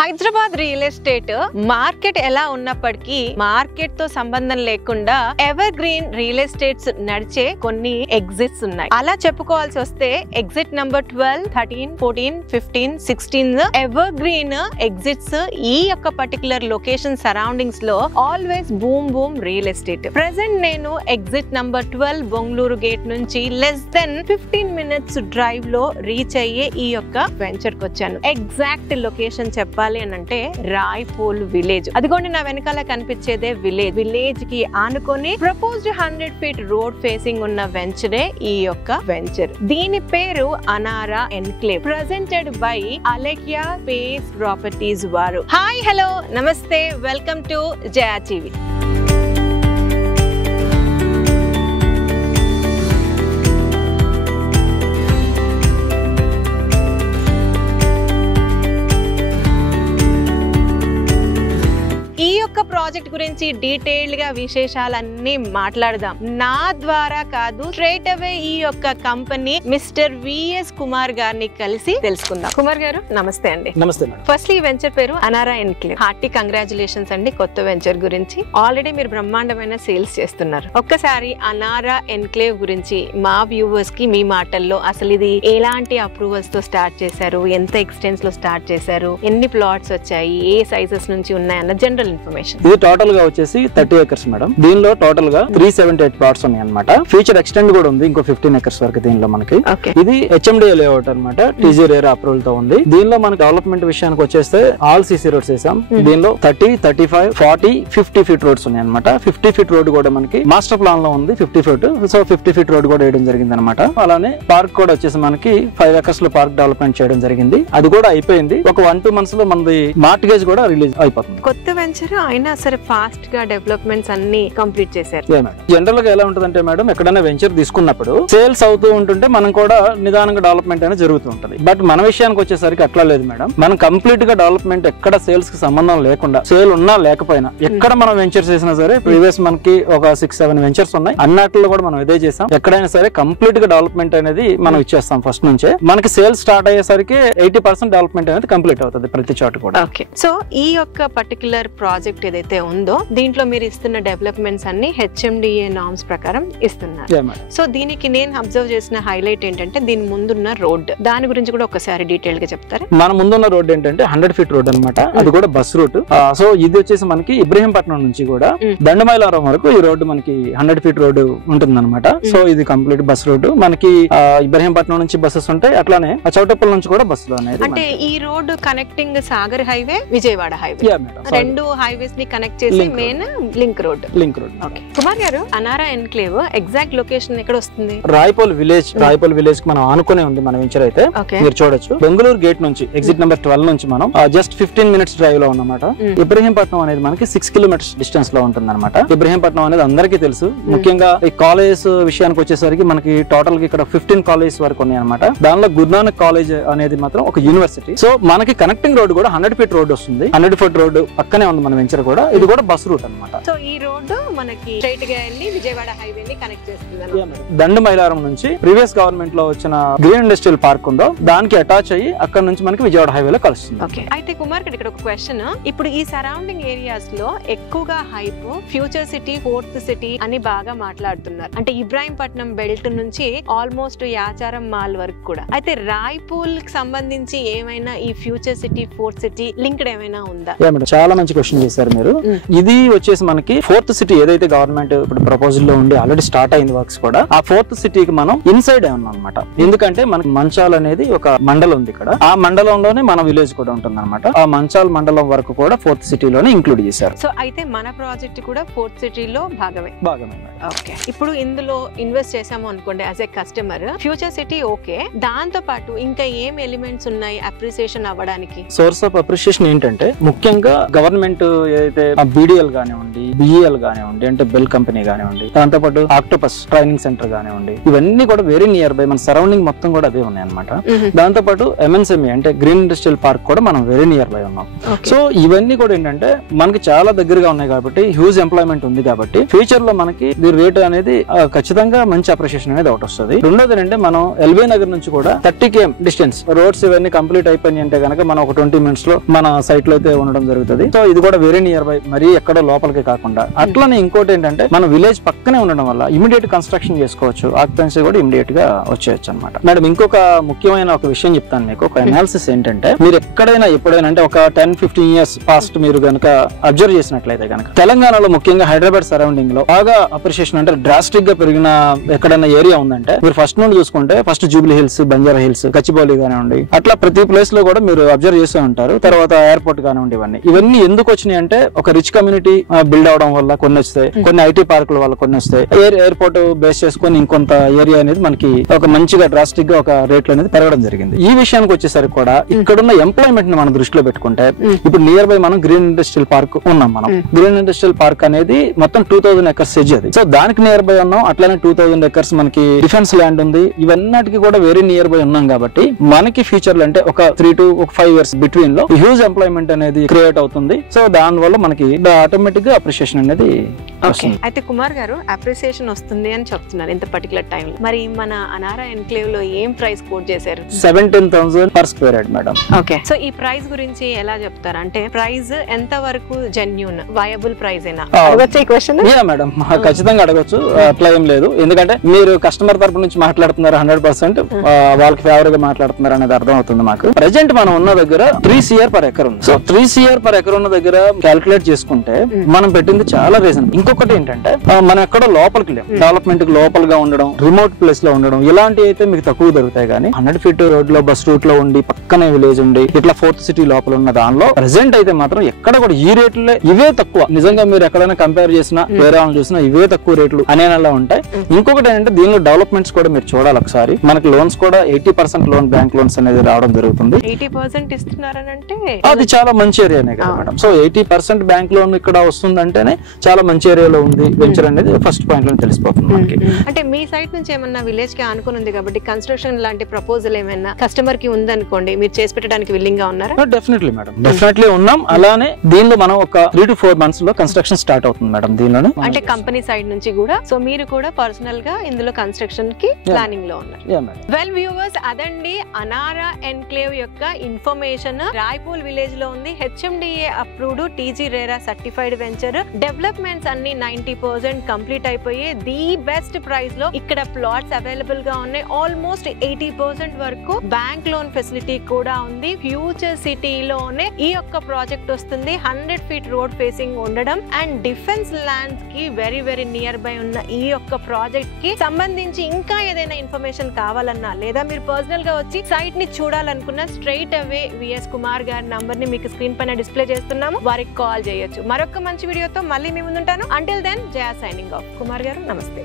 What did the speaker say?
Hyderabad real estate market ఎలా ఉన్నప్పటికీ market తో సంబంధం లేకుండా ఎవర్ గ్రీన్ రియల్ ఎస్టేట్స్ నడిచే కొన్ని ఎగ్జిట్స్ ఉన్నాయి. అలా చెప్పుకోవాల్సి వస్తే exit number 12, 13, 14, 15, 16 ever green exits ఈ యొక్క పర్టికులర్ లొకేషన్ సరౌండింగ్స్ లో always boom real estate. Present నేను ఎగ్జిట్ నంబర్ 12 బెంగళూరు గేట్ నుంచి లెస్ దెన్ 15 minutes డ్రైవ్ లో రీచ్ అయ్యే ఈ యొక్క వెంచర్ కి వచ్చాను. ఎగ్జాక్ట్ లొకేషన్ చెప్పాలి అని అంటే రాయ్పూల్ విలేజ్. అదిగోండి నా వెనకాల కనిపించేదే విలేజ్. విలేజ్ కి ఆనుకొని ప్రపోజ్డ్ 100 feet రోడ్ ఫేసింగ్ ఉన్న వెంచరే ఈ యొక్క వెంచర్. దీని పేరు Anara enclave, presented by Alekya space properties వారు. హాయ్, హలో, నమస్తే, వెల్కమ్ టు జయా టీవీ. ఈ యొక్క ప్రాజెక్ట్ గురించి డీటెయిల్డ్ గా విశేషాలన్నీ మాట్లాడదాం. నా ద్వారా కాదు, స్ట్రైట్ అవే ఈ యొక్క కంపెనీ మిస్టర్ విఎస్ కుమార్ గారిని కలిసి తెలుసుకుందాం. కుమార్ గారు నమస్తే అండి. నమస్తే మేడం. ఫస్ట్లీ ఈ వెంచర్ పేరు అనారా ఎన్క్లేవ్. హార్టీ కంగ్రాచులేషన్స్ అండి కొత్త వెంచర్ గురించి. ఆల్రెడీ మీరు బ్రహ్మాండమైన సేల్స్ చేస్తున్నారు. ఒక్కసారి అనారా ఎన్క్లేవ్ గురించి మా వ్యూవర్స్ కి మీ మాటల్లో అసలు ఇది ఎలాంటి అప్రూవల్స్ తో స్టార్ట్ చేశారు, ఎంత ఎక్స్టెన్స్ లో స్టార్ట్ చేశారు, ఎన్ని ప్లాట్స్ వచ్చాయి, ఏ సైజెస్ నుంచి ఉన్నాయన్న జనరల్ ఇన్ఫర్మేషన్. ఇది టోటల్ గా వచ్చేసి 30 acres మేడం. దీనిలో టోటల్ గా 378 plots ఉన్నాయి అన్నమాట. ఫ్యూచర్ ఎక్స్టెండ్ కూడా ఉంది, ఇంకో 15 acres వరకు దీనిలో మనకి. ఇది HMDA లేఅవుట్ అన్నమాట, TG రేర్ అప్రూవల్ తో ఉంది. దీనిలో మనకి డెవలప్మెంట్ విషయానికి వచ్చేస్తే ఆల్ CC రోడ్స్ వేసాం. దీనిలో 30, 35, 40, 50 feet రోడ్స్ ఉన్నాయి అన్నమాట. 50 feet రోడ్ కూడా మనకి మాస్టర్ ప్లాన్ లో ఉంది 50 feet. సో 50 feet రోడ్ కూడా వేయడం జరిగింది అనమాట. అలానే పార్క్ కూడా వచ్చేసి మనకి 5 acres లో పార్క్ డెవలప్మెంట్ చేయడం జరిగింది. అది కూడా అయిపోయింది. ఒక 1-2 months లో మనది మార్ట్గేజ్ కూడా రిలీజ్ అయిపోతుంది. కొత్త వెంచర్ అయినా సరే ఫాస్ట్ గా డెవలప్మెంట్స్ అన్ని కంప్లీట్ చేశారు. జనరల్ గా ఎలా ఉంటదంటే మేడం, ఎక్కడైనా వెంచర్ తీసుకున్నప్పుడు సేల్స్ అవుతూ ఉంటుంటే మనం కూడా నిదానంగా డెవలప్మెంట్ అనేది జరుగుతూ ఉంటుంది. బట్ మన విషయానికి వచ్చేసరికి అట్లా లేదు మేడం. మనం కంప్లీట్ గా డెవలప్మెంట్ ఎక్కడ సేల్స్ కి సంబంధం లేకుండా, సేల్ ఉన్నా లేకపోయినా ఎక్కడ మనం వెంచర్స్ చేసినా సరే, ప్రీవియస్ మనకి ఒక 6-7 వెంచర్స్ ఉన్నాయి. అన్నట్లో కూడా మనం ఇదే చేసాం. ఎక్కడైనా సరే కంప్లీట్ గా డెవలప్మెంట్ అనేది మనం ఇచ్చేస్తాం ఫస్ట్ నుంచే. మనకి సేల్స్ స్టార్ట్ అయ్యేసరికి 80% డెవలప్మెంట్ అనేది కంప్లీట్ అవుతుంది ప్రతి చోట కూడా. సో ఈ యొక్క పర్టికులర్ ప్రాజెక్ట్ ఏదైతే ఉందో దీంట్లో మీరు ఇస్తున్న డెవలప్మెంట్స్ అన్ని HMDA నార్మ్స్ ప్రకారం ఇస్తున్నారు. సో దీనికి నేను అబ్జర్వ్ చేసిన హైలైట్ ఏంటంటే దీని ముందున్న రోడ్, దాని గురించి కూడా ఒకసారి డీటెయిల్ గా చెప్తారా? మన ముందున్న రోడ్ ఏంటంటే 100 feet రోడ్ అనమాట. అది కూడా బస్ రూట్. సో ఇది వచ్చేసి మనకి ఇబ్రహీంపట్నం నుంచి కూడా దండమైలారం వరకు ఈ రోడ్డు మనకి 100 feet రోడ్ ఉంటుంది అనమాట. సో ఇది కంప్లీట్ బస్ రోడ్. మనకి ఇబ్రహీంపట్నం నుంచి బస్సెస్ ఉంటాయి, అట్లానే చౌటప్పల్ నుంచి కూడా బస్సులు అనేది. అంటే ఈ road connecting Sagar highway, Vijayawada highway, రెండు హైవేస్ ని కనెక్ట్ చేసి మెయిన్ లింక్ రోడ్. కుమార్ గారు, అనారా ఎన్క్లేవ్ ఎగ్జాక్ట్ లొకేషన్ ఎక్కడ వస్తుంది? రాయ్పూల్ విలేజ్. రాయ్పూల్ విలేజ్ కి మనం ఆనుకునే ఉంది మన వెంచర్ అయితే. మీరు చూడొచ్చు, బెంగళూరు గేట్ నుంచి ఎగ్జిట్ నెంబర్ 12 నుంచి మనం జస్ట్ 15 minutes డ్రైవ్ లో ఉన్నమాట. ఇబ్రహీంపట్నం అనేది మనకి 6 kilometers డిస్టెన్స్ లో ఉంటుంది అనమాట. ఇబ్రహీంపట్నం అనేది అందరికీ తెలుసు. ముఖ్యంగా ఈ కాలేజ్ విషయానికి వచ్చేసరికి మనకి టోటల్ గా ఇక్కడ 15 colleges వరకు ఉన్నాయి అనమాట. దానిలో గురునానక్ కాలేజ్ అనేది మాత్రం ఒక యూనివర్సిటీ. సో మనకి కనెక్టింగ్ రోడ్ కూడా 100 feet రోడ్ వస్తుంది. 100 feet రోడ్ పక్కనే ఉంది మన వెంచర్ కూడా. ఇది కూడా బస్ రూట్ అనమాట. సో ఈ రోడ్ మనకి స్ట్రైట్ గా వెళ్ళి విజయవాడ హైవే ని కనెక్ట్ చేస్తుంది. దండమైలారం నుంచి ప్రీవియస్ గవర్నమెంట్ లో వచ్చిన గ్రీన్ ఇండస్ట్రియల్ పార్క్ ఉందో దానికి అటాచ్ అయ్యి అక్కడ నుంచి మనకి విజయవాడ హైవే లో కలుస్తుంది. అయితే కుమార్ ఇక్కడ ఒక క్వశ్చన్, ఇప్పుడు ఈ సరౌండింగ్ ఏరియాస్ లో ఎక్కువగా hype future city, fourth city అని బాగా మాట్లాడుతున్నారు. అంటే ఇబ్రాహీంపట్నం బెల్ట్ నుంచి ఆల్మోస్ట్ యాచారం మాల్ వరకు కూడా. అయితే రాయ్పూల్ కి సంబంధించి ఏమైనా ఈ future city, fourth city linked ఏమైనా ఉందా? చాలా మంచి క్వశ్చన్ చేశారు మీరు. ఇది వచ్చేసి మనకి ఫోర్త్ సిటీ ఏదైతే గవర్నమెంట్ ఇప్పుడు ప్రపోజల్ లో ఉండి ఆల్రెడీ స్టార్ట్ అయింది వర్క్స్ కూడా, ఆ ఫోర్త్ సిటీకి మనం ఇన్సైడ్ ఉన్నాం అనమాట. ఎందుకంటే మనకి మంచాల్ అనేది ఒక మండలం ఉంది ఇక్కడ. ఆ మండలంలోనే మన విలేజ్ కూడా ఉంటుంది అనమాట. ఆ మంచాల్ మండలం వరకు కూడా ఫోర్త్ సిటీలోనే ఇంక్లూడ్ చేశారు. సో అయితే మన ప్రాజెక్ట్ కూడా ఫోర్త్ సిటీలో భాగమే. ఓకే, ఇప్పుడు ఇందులో ఇన్వెస్ట్ చేసాము అనుకోండి as a customer, future city okay, దాంతో పాటు ఇంకా ఏం ఎలిమెంట్స్ ఉన్నాయి అప్రిసియేషన్ అవ్వడానికి? సోర్స్ ఆఫ్ అప్రిసియేషన్ ఏంటంటే ముఖ్యంగా గవర్నమెంట్ ఏదైతే అయితే BDL కానివ్వండి, BEL కానివ్వండి, అంటే బెల్ కంపెనీ కానివ్వండి, దాంతోపాటు ఆక్టోపస్ ట్రైనింగ్ సెంటర్ కానివ్వండి, ఇవన్నీ కూడా వెరీ నియర్ బై, మన సరౌండింగ్ మొత్తం కూడా అవే ఉన్నాయి అనమాట. దాంతోపాటు MNSME అంటే గ్రీన్ ఇండస్ట్రియల్ పార్క్ కూడా మనం వెరీ నియర్ బై ఉన్నాం. సో ఇవన్నీ కూడా ఏంటంటే మనకి చాలా దగ్గరగా ఉన్నాయి కాబట్టి, హ్యూజ్ ఎంప్లాయ్మెంట్ ఉంది కాబట్టి ఫ్యూచర్ లో మనకి దీని రేట్ అనేది ఖచ్చితంగా మంచి అప్రిషియేషన్ అనేది ఒకటి వస్తుంది. రెండోది ఏంటంటే మనం LB నగర్ నుంచి కూడా 30 km డిస్టెన్స్, రోడ్స్ ఇవన్నీ కంప్లీట్ అయిపోయినాయి అంటే కనుక మనం ఒక 20 minutes లో మన సైట్ లో అయితే ఉండడం జరుగుతుంది. సో ఇది కూడా వెరీ నియర్ బై, మరీ ఎక్కడో లోపలికి కాకుండా. అట్లనే ఇంకోటి ఏంటంటే మన విలేజ్ పక్కనే ఉండడం వల్ల ఇమీడియట్ కన్స్ట్రక్షన్ చేసుకోవచ్చు, ఆక్యుపెన్సీ కూడా ఇమీడియట్ గా వచ్చేయచ్చు అనమాట. మేడం ఇంకొక ముఖ్యమైన ఒక విషయం చెప్తాను మీకు. ఒక అనాలిసిస్ ఏంటంటే మీరు ఎక్కడైనా ఎప్పుడైనా అంటే ఒక 10-15 years పాస్ట్ మీరు కనుక అబ్జర్వ్ చేసినట్లయితే కనుక తెలంగాణలో ముఖ్యంగా హైదరాబాద్ సరౌండింగ్ లో బాగా అప్రిషియేషన్ అంటే డ్రాస్టిక్ గా పెరిగిన ఎక్కడైనా ఏరియా ఉందంటే మీరు ఫస్ట్ నుండి చూసుకుంటే first Jubilee hills, Banjara hills, Gachibowli కానివ్వండి, అట్లా ప్రతి ప్లేస్ లో కూడా మీరు అబ్జర్వ్ చేస్తూ ఉంటారు. తర్వాత ఎయిర్పోర్ట్ కానివ్వండి, ఇవన్నీ ఎందుకు వచ్చినాయి అంటే ఒక రిచ్ కమ్యూనిటీ బిల్డ్ అవడం వల్ల కొన్ని వస్తాయి, కొన్ని IT పార్కుల వల్ల కొన్ని వస్తాయి, ఎయిర్పోర్ట్ బేస్ చేసుకొని ఇంకొంత ఏరియా అనేది మనకి ఒక మంచిగా డ్రాస్టిక్ గా ఒక రేట్లు అనేది పెరగడం జరిగింది. ఈ విషయానికి వచ్చేసరికి కూడా ఇక్కడున్న ఎంప్లాయ్మెంట్ ని మనం దృష్టిలో పెట్టుకుంటే ఇప్పుడు నియర్ బై మనం గ్రీన్ ఇండస్ట్రియల్ పార్క్ ఉన్నాం. మనం గ్రీన్ ఇండస్ట్రియల్ పార్క్ అనేది మొత్తం 2000 acres ఎడ్జ్ అది. సో దానికి నియర్ బై ఉన్నాం. అట్లానే 2000 acres మనకి డిఫెన్స్ ల్యాండ్ ఉంది. ఇవన్నిటికి కూడా వెరీ నియర్ బై ఉన్నాం కాబట్టి మనకి ఫ్యూచర్ లో అంటే ఒక 3 to 5 years బిట్వీన్ లో హ్యూజ్ ఎంప్లాయ్మెంట్ అనేది క్రియేట్ అవుతుంది. సో దాని వల్ల మనకి ఆటోమేటిక్ గా అప్రిషియేషన్ అనేది. అయితే కుమార్ గారు అప్రిసియేషన్ వస్తుంది అని చెప్తున్నారు ఇంత పర్టికులర్ టైం లో, మరి మన అనారా ఎన్క్లేవ్ లో ఏం ప్రైస్ కోట్ చేశారు? 17,000 per square yard madam. Okay, so ఈ ప్రైస్ గురించి ఎలా చెప్తారు? అంటే ప్రైస్ ఎంత వరకు జెన్యూన్ వయబుల్ ప్రైస్ అయినా అడగొచ్చు ఈ క్వశ్చన్? మేడం ఖచ్చితంగా అడగొచ్చు, అట్లా ఏం లేదు. ఎందుకంటే మీరు కస్టమర్ తరపు నుంచి మాట్లాడుతున్నారు, 100% వాళ్ళకి ఫేవర్ గా మాట్లాడుతున్నారు అనేది అర్థం అవుతుంది మాకు. ప్రెజెంట్ మనం ఉన్న దగ్గర 3 CR per acre ఉంది. సో 3 CR per acre ఉన్న దగ్గర క్యాలిక్యులేట్ చేసుకుంటే మనం పెట్టింది చాలా రీజన్. ఇంకొకటి ఏంటంటే మనం ఎక్కడో లోపలికి లేవు, డెవలప్మెంట్ కి లోపలగా ఉండడం, రిమోట్ ప్లేస్ లో ఉండడం, ఇలాంటివి అయితే మీకు తక్కువ దొరుకుతాయి. కానీ 100 feet రోడ్ లో బస్ రూట్ లో ఉండి పక్కనే విలేజ్ ఉండి ఇట్లా 4th city లోపల ఉన్న దానిలో ప్రెసెంట్ అయితే మాత్రం ఎక్కడ కూడా ఈ రేట్లే ఇవే తక్కువ. నిజంగా మీరు ఎక్కడైనా కంపేర్ చేసినా వేరే వాళ్ళని చూసినా ఇవే తక్కువ రేట్లు అనేలా ఉంటాయి. ఇంకొకటి ఏంటంటే దీనిలో డెవలప్మెంట్స్ కూడా మీరు చూడాలి ఒకసారి. మనకి లోన్స్ కూడా 80% లోన్, బ్యాంక్ లోన్స్ అనేది రావడం జరుగుతుంది. 80% ఇస్తున్నారనంటే అది చాలా మంచి ఏరియానే కదా మేడం. సో 80% బ్యాంక్ లోన్ ఇక్కడ వస్తుందంటేనే చాలా మంచి ఏరియాలో ఉంది వెంచర్ అనేది ఫస్ట్ పాయింట్ లో తెలిసిపోతుంది మనకి. అంటే మీ సైడ్ నుంచి ఏమన్నా విలేజ్ కి ఆనుకుని ఉంది కాబట్టి కన్స్ట్రక్షన్ లాంటి ప్రపోజల్ ఏమైనా కస్టమర్ కి ఉందనుకోండి, మీరు చేసి పెట్టడానికి విల్లింగ్ గా ఉన్నారా? డెఫినెట్లీ మేడం, డెఫినెట్లీ ఉన్నాం. అలానే దీనిలో మనం ఒక 3 to 4 months లో కన్స్ట్రక్షన్ స్టార్ట్ అవుతుంది మేడం దీనిలోనే. అంటే కంపెనీ సైడ్ నుంచి కూడా. సో మీరు కూడా పర్సనల్ గా ఇందులో కన్స్ట్రక్షన్ కి ప్లానింగ్ లో ఉన్నారు. వెల్ వ్యూవర్స్, అదండి అనారా ఎన్క్లేవ్ యొక్క ఇన్ఫర్మేషన్. రాయ్పూల్ విలేజ్ లో ఉంది, HMDA approved, TG RERA certified venture. Developments అన్ని 90% కంప్లీట్ అయిపోయి ది బెస్ట్ ప్రైస్ లో ఇక్కడ ప్లాట్స్ అవైలబుల్ గా ఉన్నాయి. ఆల్మోస్ట్ 80% వరకు బ్యాంక్ లోన్ ఫెసిలిటీ కూడా ఉంది. ఫ్యూచర్ సిటీలోనే ఈ యొక్క ప్రాజెక్ట్ వస్తుంది. 100 feet రోడ్ ఫేసింగ్ ఉండడం అండ్ డిఫెన్స్ ల్యాండ్స్ కి వెరీ వెరీ నియర్ బై ఉన్న ఈ యొక్క ప్రాజెక్ట్ కి సంబంధించి ఇంకా ఏదైనా ఇన్ఫర్మేషన్ కావాలన్నా లేదా మీరు పర్సనల్ గా వచ్చి సైట్ ని చూడాలనుకున్నా స్ట్రైట్ అవే VS కుమార్ గారి నంబర్ ని మీకు స్క్రీన్ పైన డిస్ప్లే చేస్తున్నాము, వారికి కాల్ చేయొచ్చు. మరొక మంచి వీడియోతో మళ్ళీ మీ ముందుంటాను. అంటిల్ దెన్ జయా సైనింగ్ ఆఫ్. కుమార్ గారు నమస్తే.